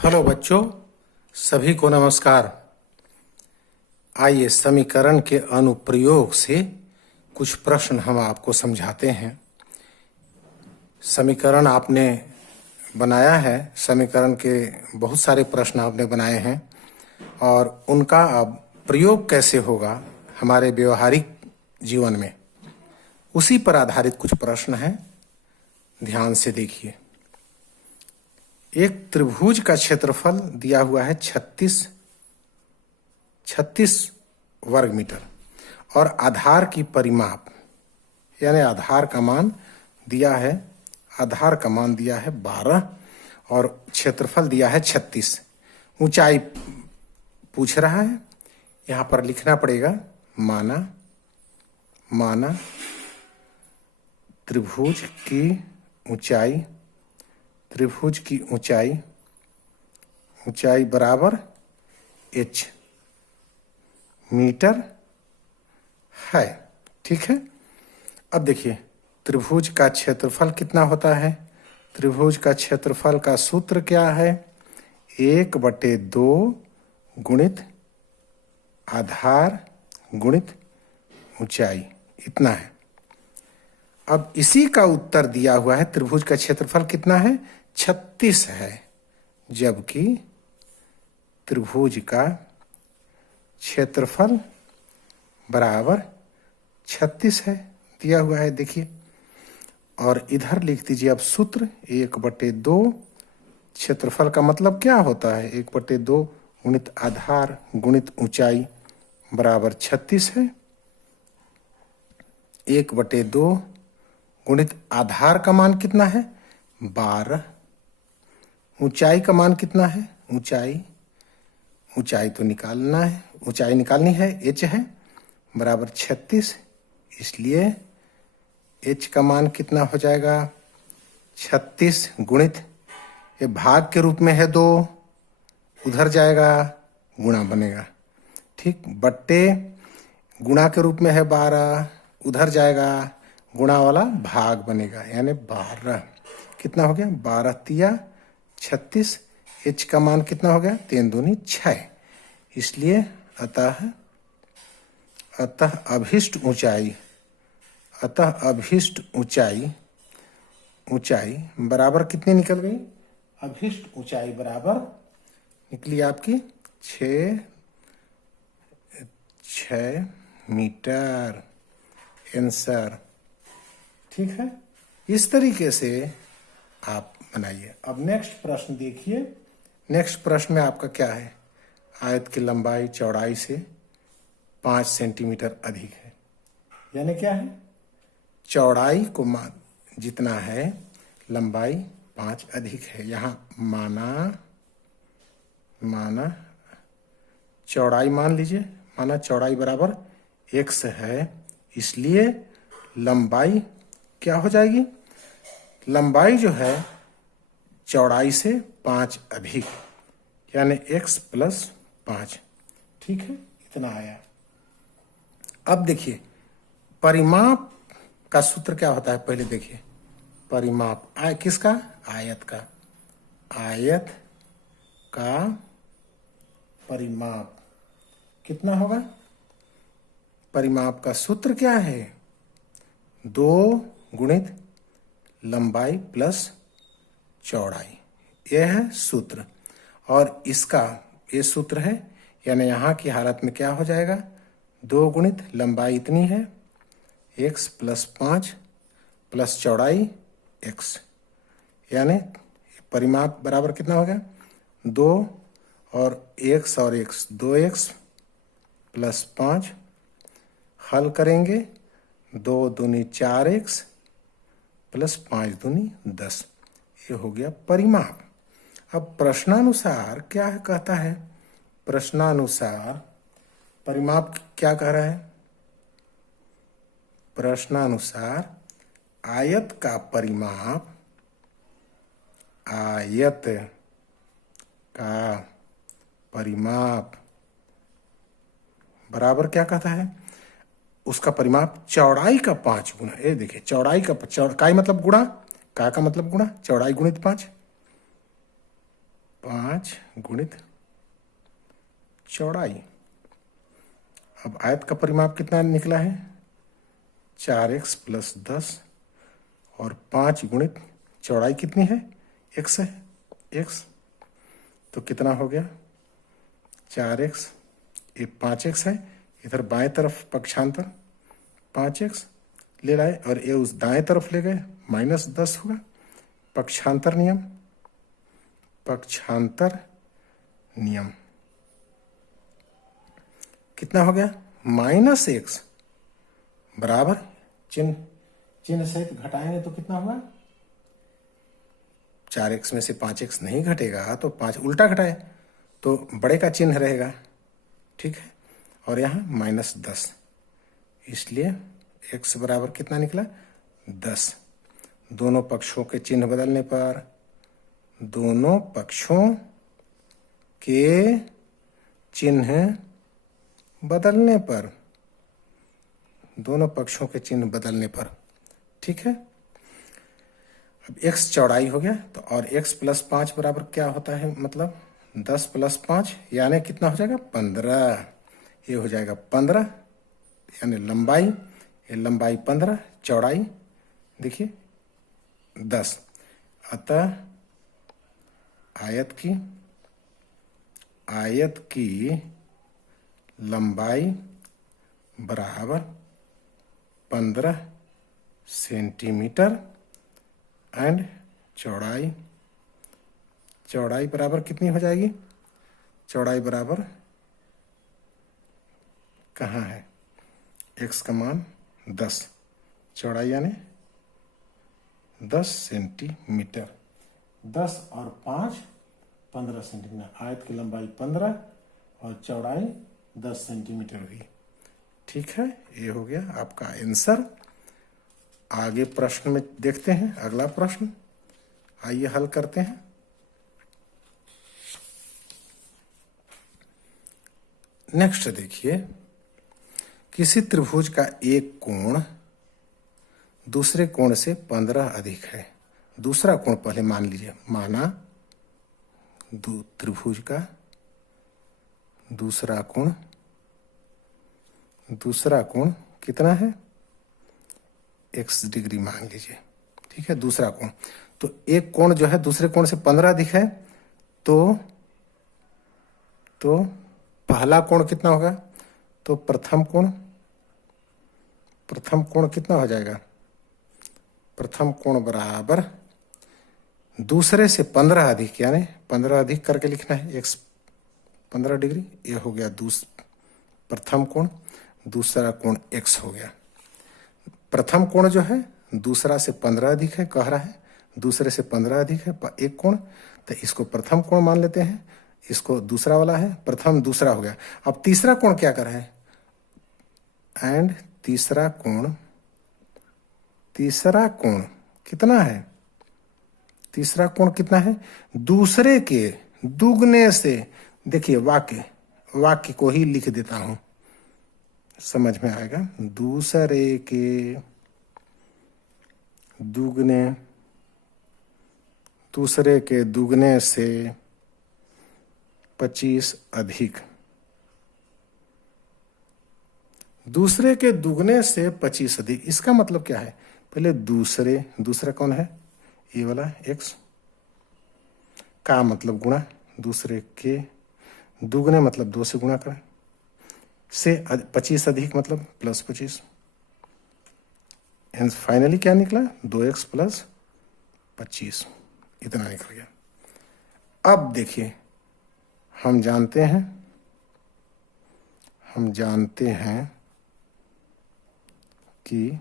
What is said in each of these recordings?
Hello बच्चों, सभी को नमस्कार। आइए समीकरण के अनुप्रयोग से कुछ प्रश्न हम आपको समझाते हैं। समीकरण आपने बनाया है, समीकरण के बहुत सारे प्रश्न आपने बनाए हैं और उनका अब प्रयोग कैसे होगा हमारे व्यवहारिक जीवन में, उसी पर आधारित कुछ प्रश्न हैं। ध्यान से देखिए। एक त्रिभुज का क्षेत्रफल दिया हुआ है 36 वर्ग मीटर और आधार की परिमाप यानी आधार का मान दिया है 12 और क्षेत्रफल दिया है 36। ऊंचाई पूछ रहा है, यहाँ पर लिखना पड़ेगा माना त्रिभुज की ऊंचाई बराबर h मीटर है। ठीक है। अब देखिए, त्रिभुज का क्षेत्रफल कितना होता है। त्रिभुज का क्षेत्रफल का सूत्र क्या है? 1/2 गुणित आधार गुणित ऊंचाई, इतना है। अब इसी का उत्तर दिया हुआ है। त्रिभुज का क्षेत्रफल कितना है? 36 है, जबकि त्रिभुज का क्षेत्रफल बराबर 36 है, दिया हुआ है। देखिए, और इधर लिख दीजिए अब सूत्र 1/2। क्षेत्रफल का मतलब क्या होता है? 1/2 गुणित आधार गुणित ऊंचाई बराबर 36 है। 1/2 गुणित आधार का मान कितना है? 12। ऊंचाई का मान कितना है? ऊंचाई तो निकालना है, ऊंचाई निकालनी है, h है बराबर 36। इसलिए h का मान कितना हो जाएगा? 36 गुणित, ये भाग के रूप में है 2, उधर जाएगा गुणा बनेगा। ठीक, बट्टे गुणा के रूप में है 12, उधर जाएगा गुणा वाला भाग बनेगा, यानी 12। कितना हो गया? 12 तिया 36। h का मान कितना हो गया? 3 दूनी 6। इसलिए अतः अभिष्ट ऊंचाई बराबर कितनी निकल गई? अभिष्ट ऊंचाई बराबर निकली आपकी 6 मीटर। आंसर ठीक है। इस तरीके से आप बनाइए। अब नेक्स्ट प्रश्न देखिए। नेक्स्ट प्रश्न में आपका क्या है? आयत की लंबाई चौड़ाई से 5 सेंटीमीटर अधिक है, यानी क्या है? चौड़ाई को जितना है, लंबाई 5 अधिक है। यहाँ माना चौड़ाई मान लीजिए, माना चौड़ाई बराबर x है, इसलिए लंबाई क्या हो जाएगी? लंबाई जो है चौड़ाई से 5 अधिक, यानी x + 5। ठीक है, इतना आया। अब देखिए, परिमाप का सूत्र क्या होता है? पहले देखिए, परिमाप किसका? आयत का। आयत का परिमाप कितना होगा? परिमाप का सूत्र क्या है? 2 गुणित लंबाई प्लस चौड़ाई, यह है सूत्र। और इसका ये सूत्र है, यानी यहाँ की हालत में क्या हो जाएगा? 2 गुणित लंबाई इतनी है x + 5 प्लस चौड़ाई x, यानी परिमाप बराबर कितना हो गया? 2 और x 2x + 5। हल करेंगे, 2 दूनी 4x + 5 दूनी 10। ये हो गया परिमाप। अब प्रश्नानुसार क्या कहता है? प्रश्नानुसार परिमाप क्या कह रहा है? प्रश्नानुसार आयत का परिमाप बराबर क्या कहता है? उसका परिमाप चौड़ाई का 5 गुना। ये देखिए, चौड़ाई मतलब गुणा, का मतलब गुणा, चौड़ाई गुणित 5। 5 गुणित चौड़ाई। अब आयत का परिमाप कितना निकला है? 4x प्लस 10 और 5 गुणित चौड़ाई कितनी है? x है, x तो कितना हो गया? 4x, ये 5x है, इधर बाएं तरफ पक्षांतर 5x ले लाए और ये उस दाएं तरफ ले गए, -10 होगा। पक्षांतर नियम, पक्षांतर नियम कितना हो गया? -x बराबर चिन्ह सहित घटाएंगे तो कितना होगा? 4x में से 5x नहीं घटेगा तो 5 उल्टा घटाए तो बड़े का चिन्ह रहेगा, ठीक है। और यहाँ -10, इसलिए x बराबर कितना निकला? 10। दोनों पक्षों के चिन्ह बदलने पर, दोनों पक्षों के चिन्ह बदलने पर, दोनों पक्षों के चिन्ह बदलने पर, ठीक है। अब x चौड़ाई हो गया तो, और x प्लस 5 बराबर क्या होता है? मतलब 10 प्लस 5 यानी कितना हो जाएगा? 15। ये हो जाएगा 15 यानी लंबाई, ये लंबाई 15, चौड़ाई देखिए 10। अतः आयत की लंबाई बराबर 15 सेंटीमीटर एंड चौड़ाई बराबर कितनी हो जाएगी? चौड़ाई बराबर कहाँ है? x का मान 10, चौड़ाई यानी 10 सेंटीमीटर। 10 और 5 15 सेंटीमीटर। आयत की लंबाई 15 और चौड़ाई 10 सेंटीमीटर हुई, ठीक है। ये हो गया आपका आंसर। आगे प्रश्न में देखते हैं, अगला प्रश्न आइए हल करते हैं। नेक्स्ट देखिए, किसी त्रिभुज का एक कोण दूसरे कोण से 15 अधिक है। दूसरा कोण पहले मान लीजिए, माना त्रिभुज का दूसरा कोण कितना है? x डिग्री मान लीजिए, ठीक है। दूसरा कोण, तो एक कोण जो है दूसरे कोण से 15 अधिक है, तो पहला कोण कितना होगा? तो प्रथम कोण कितना हो जाएगा? प्रथम कोण बराबर दूसरे से 15 अधिक, यानी 15 अधिक करके लिखना है, x 15 डिग्री। ये हो गया प्रथम कोण, दूसरा कोण x हो गया। प्रथम कोण जो है दूसरा से 15 अधिक है, कह रहा है दूसरे से 15 अधिक है एक कोण, तो इसको प्रथम कोण मान लेते हैं, इसको दूसरा वाला है, प्रथम दूसरा हो गया। अब तीसरा कोण क्या कर रहा है? एंड तीसरा कोण कितना है? तीसरा कोण कितना है? दूसरे के दुगने से, देखिए वाक्य को ही लिख देता हूं, समझ में आएगा। दूसरे के दुगने से 25 अधिक। दूसरे के दुगने से 25 अधिक, इसका मतलब क्या है? पहले दूसरा कौन है? ये वाला x का मतलब गुणा, दूसरे के दुगने मतलब 2 से गुणा करें, से 25 अधिक मतलब प्लस 25। फाइनली क्या निकला? 2x प्लस 25, इतना निकल गया। अब देखिए, हम जानते हैं कि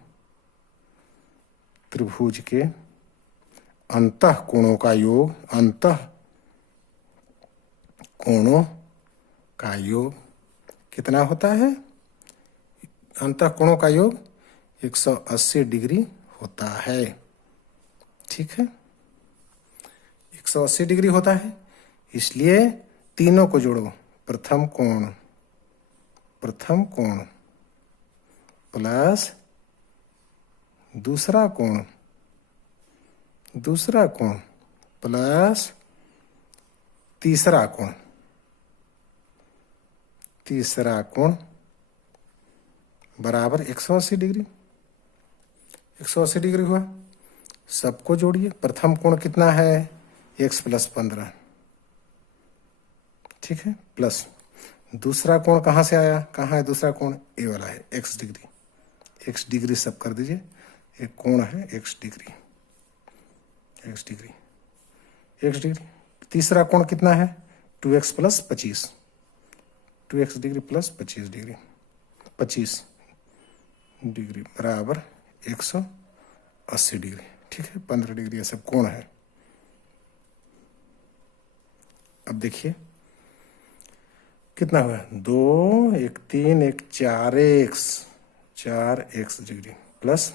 त्रिभुज के अंतःकोणों का योग कितना होता है? अंतःकोणों का योग 180 डिग्री होता है, ठीक है। 180 डिग्री होता है, इसलिए तीनों को जोड़ो। प्रथम कोण प्लस दूसरा कोण प्लस तीसरा कोण बराबर 180 डिग्री। 180 डिग्री हुआ। सबको जोड़िए। प्रथम कोण कितना है? x + 15, ठीक है, प्लस दूसरा कोण कहाँ से आया? कहाँ है दूसरा कोण? ए वाला है, x डिग्री। x डिग्री सब कर दीजिए। एक कोण है x डिग्री। तीसरा कोण कितना है? 2x + 25, 2x degree plus 25 degree, 25 degree बराबर 180 डिग्री, ठीक है। 15 डिग्री ये सब कोण है। अब देखिए कितना हुआ? 2, 1 3, 1 4x डिग्री प्लस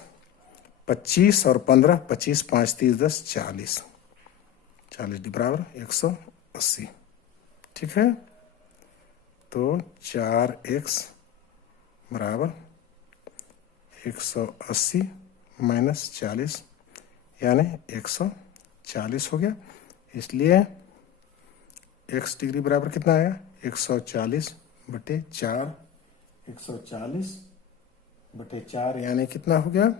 25 और 15, 25 5 30 10 40, 40 डिग्री बराबर 180, ठीक है। तो 4x बराबर 180 माइनस 40 यानी 140 हो गया। इसलिए x डिग्री बराबर कितना आया? 140/4, 140/4 यानी कितना हो गया?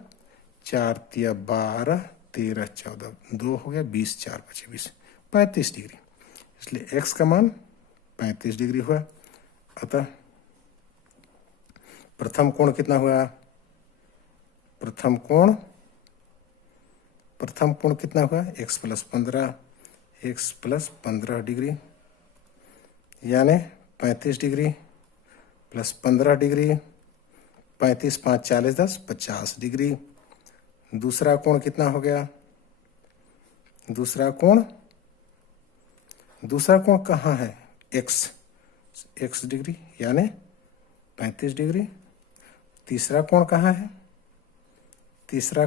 4 तिया 12, 13 14, 2 हो गया 20, 4 बचे 20, 35 डिग्री। इसलिए x का मान 35 डिग्री हुआ। अतः प्रथम कोण कितना हुआ? प्रथम कोण कितना हुआ? x + 15 डिग्री यानी 35 डिग्री प्लस 15 डिग्री, 35 5 40 10 50 डिग्री। दूसरा कोण कितना हो गया? दूसरा कोण कहाँ है? x डिग्री यानी 35 डिग्री। तीसरा कोण कहाँ है? तीसरा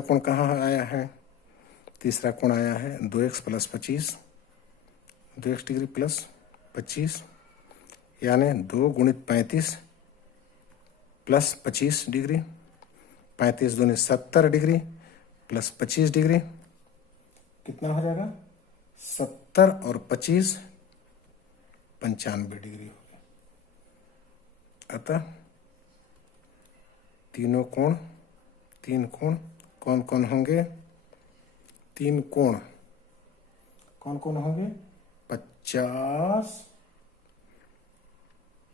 कोण कहाँ आया है? तीसरा कोण आया है 2x + 25, 2x डिग्री प्लस 25 यानी 2 × 35 प्लस 25 डिग्री, 35 दूनी 70 डिग्री प्लस 25 डिग्री कितना हो जाएगा? 70 और 25 95 डिग्री हो गया। अतः तीन कोण कौन होंगे? 3 कोण कौन होंगे?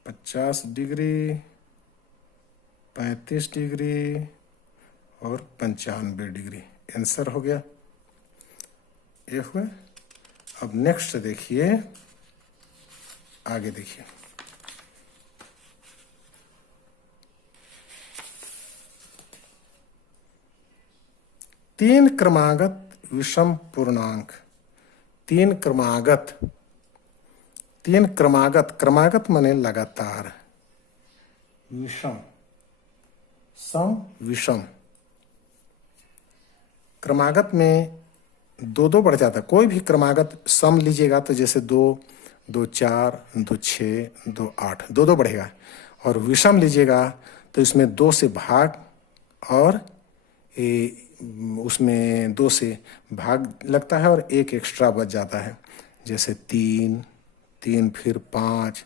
50 डिग्री, 35 डिग्री और 95 डिग्री। आंसर हो गया। ये हुआ। अब नेक्स्ट देखिए, आगे देखिए। तीन क्रमागत विषम पूर्णांक, तीन क्रमागत माने लगातार, विषम सम विषम। क्रमागत में 2 बढ़ जाता है। कोई भी क्रमागत सम लीजिएगा तो जैसे 2 2 4 2 6 2 8, 2 बढ़ेगा। और विषम लीजिएगा तो इसमें 2 से भाग और उसमें 2 से भाग लगता है और 1 एक्स्ट्रा बच जाता है। जैसे 3 3 फिर 5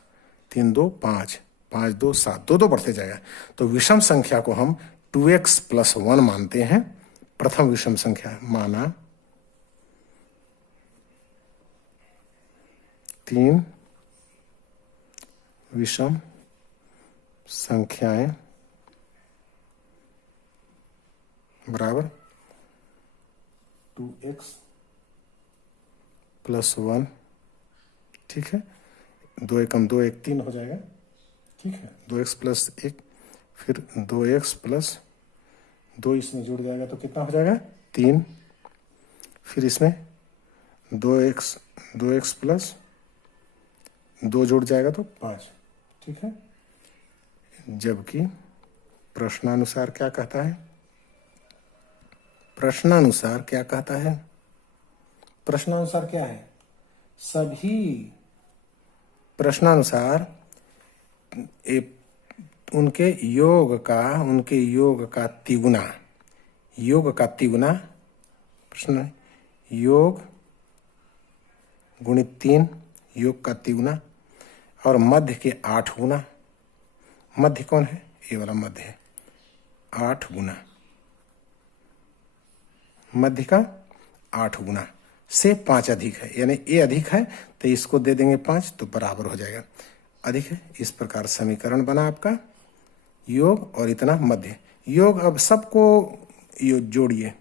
3 2 5 5 2 7, 2 बढ़ते जाएगा। तो विषम संख्या को हम 2x + 1 मानते हैं। प्रथम विषम संख्या माना 3 विषम संख्याएं बराबर 2x + 1, ठीक है। 2 एकम 2 1 3 हो जाएगा, ठीक है। 2x + 1 फिर 2x + 2 इसमें जुड़ जाएगा तो कितना हो जाएगा? 3। फिर इसमें 2x + 2 जुड़ जाएगा तो 5, ठीक है। जबकि प्रश्नानुसार क्या कहता है? प्रश्नानुसार क्या कहता है? प्रश्नानुसार क्या है? सभी प्रश्नानुसार उनके योग का तिगुना, प्रश्न योग गुणित 3 योग का तिगुना और मध्य के 8 गुना। मध्य कौन है? ये वाला मध्य है। 8 गुना मध्य का 8 गुना से 5 अधिक है, यानी ए अधिक है तो इसको दे देंगे 5 तो बराबर हो जाएगा। अधिक है, इस प्रकार समीकरण बना आपका योग और इतना मध्य। योग अब सबको जोड़िए।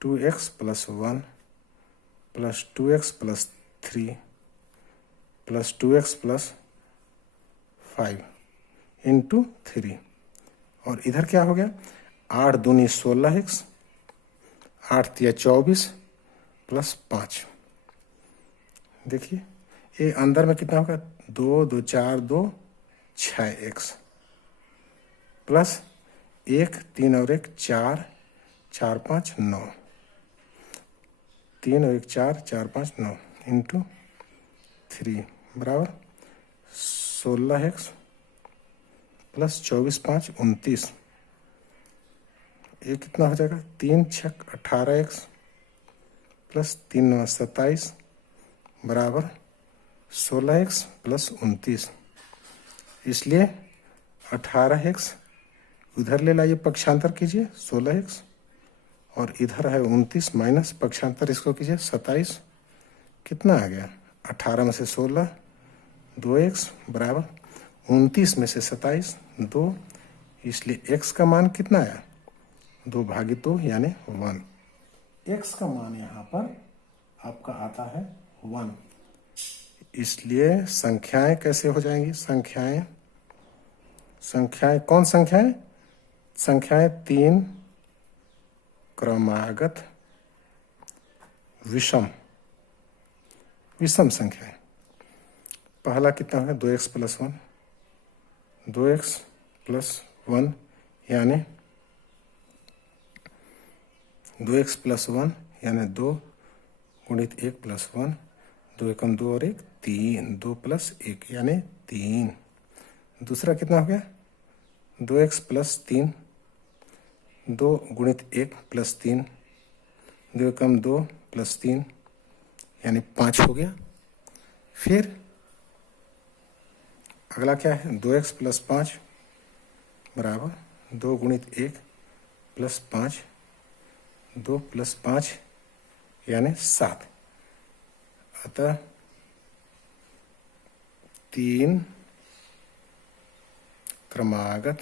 2x + 1 + 2x + 3 + 2x + 5 × 3 और इधर क्या हो गया? 8 दूनी 16x, 8 तिया 24 + 5। देखिए ये अंदर में कितना होगा? 2 2 4 2 6x प्लस 1 3 और 1 4 4 5 9, 3 और 1 4 4 5 9 × 3 बराबर 16x प्लस 24 5 29। ये कितना हो जाएगा? 3 6 18x प्लस 3 9 27 बराबर 16x प्लस 29। इसलिए 18x उधर ले लाइए, पक्षांतर कीजिए 16x और इधर है 29 माइनस पक्षांतर इसको कीजिए 27। कितना आ गया? 18 में से 16 2x बराबर 29 में से 27 2, इसलिए x का मान कितना आया? 2/2 यानी 1। x का मान यहाँ पर आपका आता है 1। इसलिए संख्याएं कैसे हो जाएंगी? संख्याएं कौन संख्याएं? संख्याएं 3 क्रमागत विषम संख्याएं। पहला कितना है? 2x + 1, 2x + 1 यानी 2x + 1 यानी 2 गुणित 1 + 1, 2 एकम 2 और 1 3, 2 + 1 यानी 3। दूसरा कितना हो गया? 2x + 3, 2 गुणित 1 + 3, 2 एकम 2 + 3 यानी 5 हो गया। फिर अगला क्या है? 2x + 5 बराबर 2 गुणित 1 + 5, 2 + 5 यानी 7। अतः 3 क्रमागत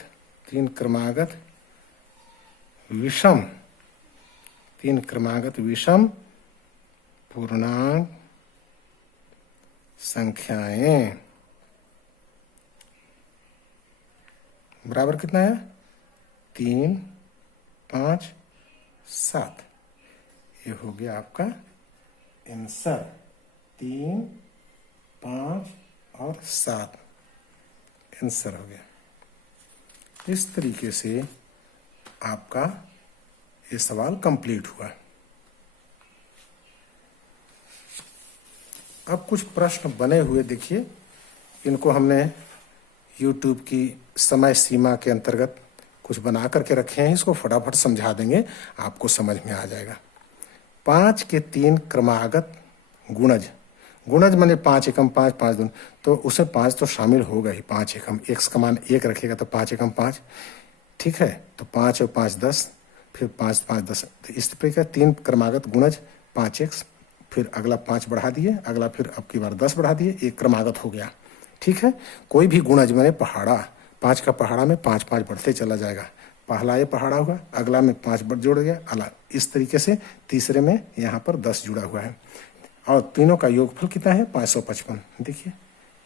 विषम पूर्णांक संख्याएं बराबर कितना है? 3 5 7। ये हो गया आपका आंसर। 3 5 और 7 आंसर हो गया। इस तरीके से आपका ये सवाल कंप्लीट हुआ। अब कुछ प्रश्न बने हुए देखिए, इनको हमने YouTube की समय सीमा के अंतर्गत कुछ बना करके रखे हैं। इसको फटाफट समझा देंगे, आपको समझ में आ जाएगा। 5 के 3 क्रमागत गुणज माने 5 एकम 5 5 दूनी, तो उसमें 5 तो शामिल होगा ही। 5 एकम x का मान 1 रखेगा तो 5 एकम 5, ठीक है। तो 5 और 5 10, फिर 5 5 10, तो इस प्रकार 3 क्रमागत गुणज 5x, फिर अगला 5 बढ़ा दिए, अगला फिर अब की बार 10 बढ़ा दिए, एक क्रमागत हो गया, ठीक है। कोई भी गुणज माने पहाड़ा, 5 का पहाड़ा में 5 5 बढ़ते चला जाएगा। पहला ये पहाड़ा हुआ, अगला में 5 बढ़ जोड़ गया, अगला इस तरीके से तीसरे में यहाँ पर 10 जुड़ा हुआ है। और तीनों का योगफल कितना है? 555। देखिए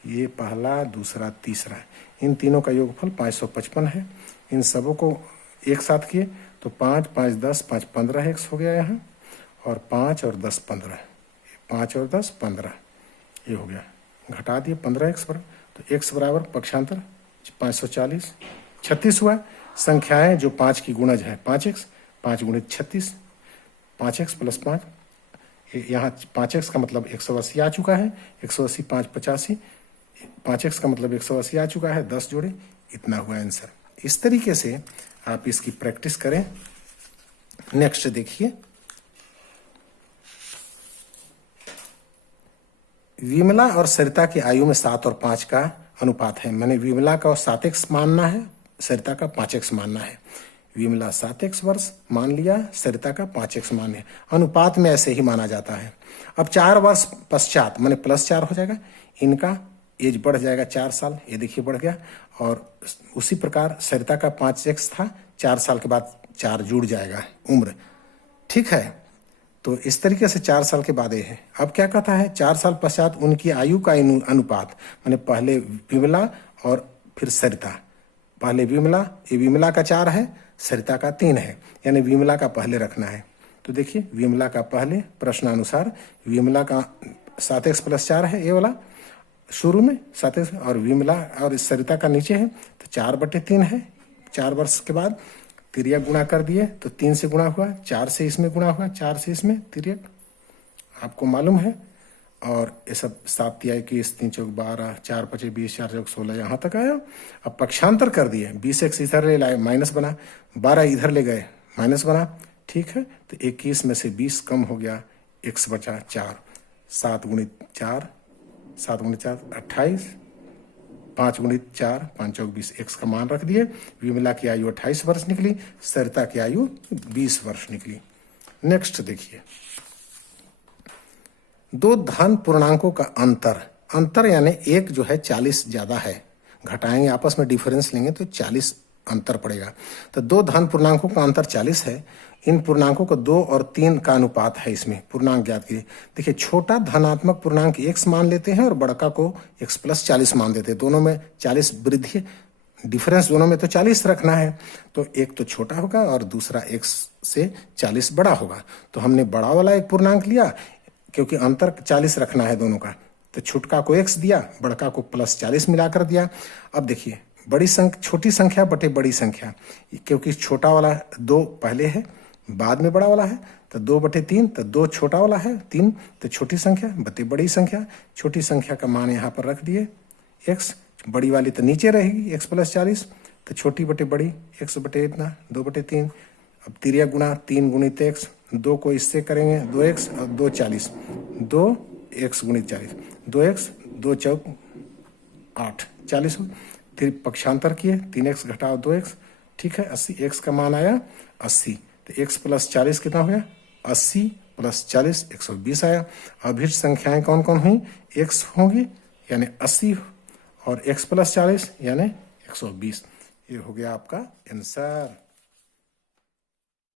ये पहला, दूसरा, तीसरा, इन तीनों का योगफल 555 है। इन सबों को एक साथ किए तो 5 5 10 5 15 x हो गया यहाँ, और 5 और 10 15, 5 और 10 15 ये हो गया। घटा दिए 15x पर, तो x बराबर पक्षांतर 540 36 हुआ। संख्याएं जो 5 की गुणज है 5x, 5 गुणित 36, 5x + 5, यहाँ 5x का मतलब 180 आ चुका है, 180 5 85, 5x का मतलब 180 आ चुका है, 10 जोड़े, इतना हुआ आंसर। इस तरीके से आप इसकी प्रैक्टिस करें। नेक्स्ट देखिए, विमला और सरिता की आयु में 7 और 5 का अनुपात है। मैंने विमला का 7x मानना है, सरिता का 5x मानना है। विमला 7x वर्ष मान लिया, सरिता का 5x मान लिया। अनुपात में ऐसे ही माना जाता है। अब 4 वर्ष पश्चात मैंने +4 हो जाएगा, इनका एज बढ़ जाएगा 4 साल, ये देखिए बढ़ गया। और उसी प्रकार सरिता का 5x था, 4 साल के बाद 4 जुड़ जाएगा उम्र, ठीक है। तो इस तरीके से 4 साल के बाद ये है। अब क्या कहता है, 4 साल पश्चात उनकी आयु का अनुपात, मैंने पहले विमला और फिर सरिता, पहले विमला, ये विमला का 4 है, सरिता का 3 है, यानी विमला का पहले रखना है। तो देखिए विमला का पहले, प्रश्नानुसार विमला का 7x + 4 है, ये वाला शुरू में 7x, और विमला और सरिता का नीचे है, तो 4/3 है। 4 वर्ष के बाद तिर्यक गुणा कर दिए तो 3 से गुणा हुआ, 4 से इसमें गुणा हुआ, 4 से इसमें तिर्यक, आपको मालूम है। और ये सब 7 × 21, 3 × 4 12, 4 × 5 20, 4 × 6 16, यहाँ तक आया। अब पक्षांतर कर दिए, 20x इधर ले लाए, माइनस बना, 12 इधर ले गए, माइनस बना, ठीक है। तो 21 में से 20 कम हो गया, x बचा 4, 7 × 4, 7 × 4 28, 5 × 4 5 × 20, x का मान रख दिए। विमला की आयु 28 वर्ष निकली, सरिता की आयु 20 वर्ष निकली। नेक्स्ट देखिए, 2 धन पूर्णांकों का अंतर यानी एक जो है 40 ज्यादा है, घटाएंगे आपस में डिफरेंस लेंगे तो 40 अंतर पड़ेगा। तो 2 धन पूर्णांकों का अंतर 40 है। इन पूर्णांकों को 2 और 3 का अनुपात है, इसमें पूर्णांक ज्ञात कीजिए। देखिए छोटा धनात्मक पूर्णांक x मान लेते हैं और बड़का को x + 40 मान देते हैं। दोनों में 40 वृद्धि, डिफरेंस दोनों में तो 40 रखना है, तो एक तो छोटा होगा और दूसरा x से 40 बड़ा होगा। तो हमने बड़ा वाला एक पूर्णांक लिया, क्योंकि अंतर 40 रखना है दोनों का, तो छुटका को x दिया, बड़का को +40 मिलाकर दिया। अब देखिए छोटी संख्या बटे बड़ी संख्या, क्योंकि छोटा वाला 2 पहले है, बाद में बड़ा वाला है, तो 2/3, तो 2 छोटा वाला है, 3 तो छोटी संख्या बटे बड़ी संख्या। छोटी संख्या का मान यहाँ पर रख दिए x, बड़ी वाली तो नीचे रहेगी x + 40, तो छोटी बटे बड़ी x बटे इतना 2/3। अब तिर्यक गुणा 3 × x, 2 को इससे करेंगे 2x और 2 40, 2x × 40, 2x 2 × 4 8 40 हो। फिर पक्षांतर किए, 3x घटाओ 2x, ठीक है। 80, x का मान आया 80, तो x + 40 कितना हो गया, 80 + 40 120 आया। अभिष्ट संख्याएं कौन कौन हुई, x होंगी यानी 80 और x + 40 यानी 120। ये हो गया आपका आंसर।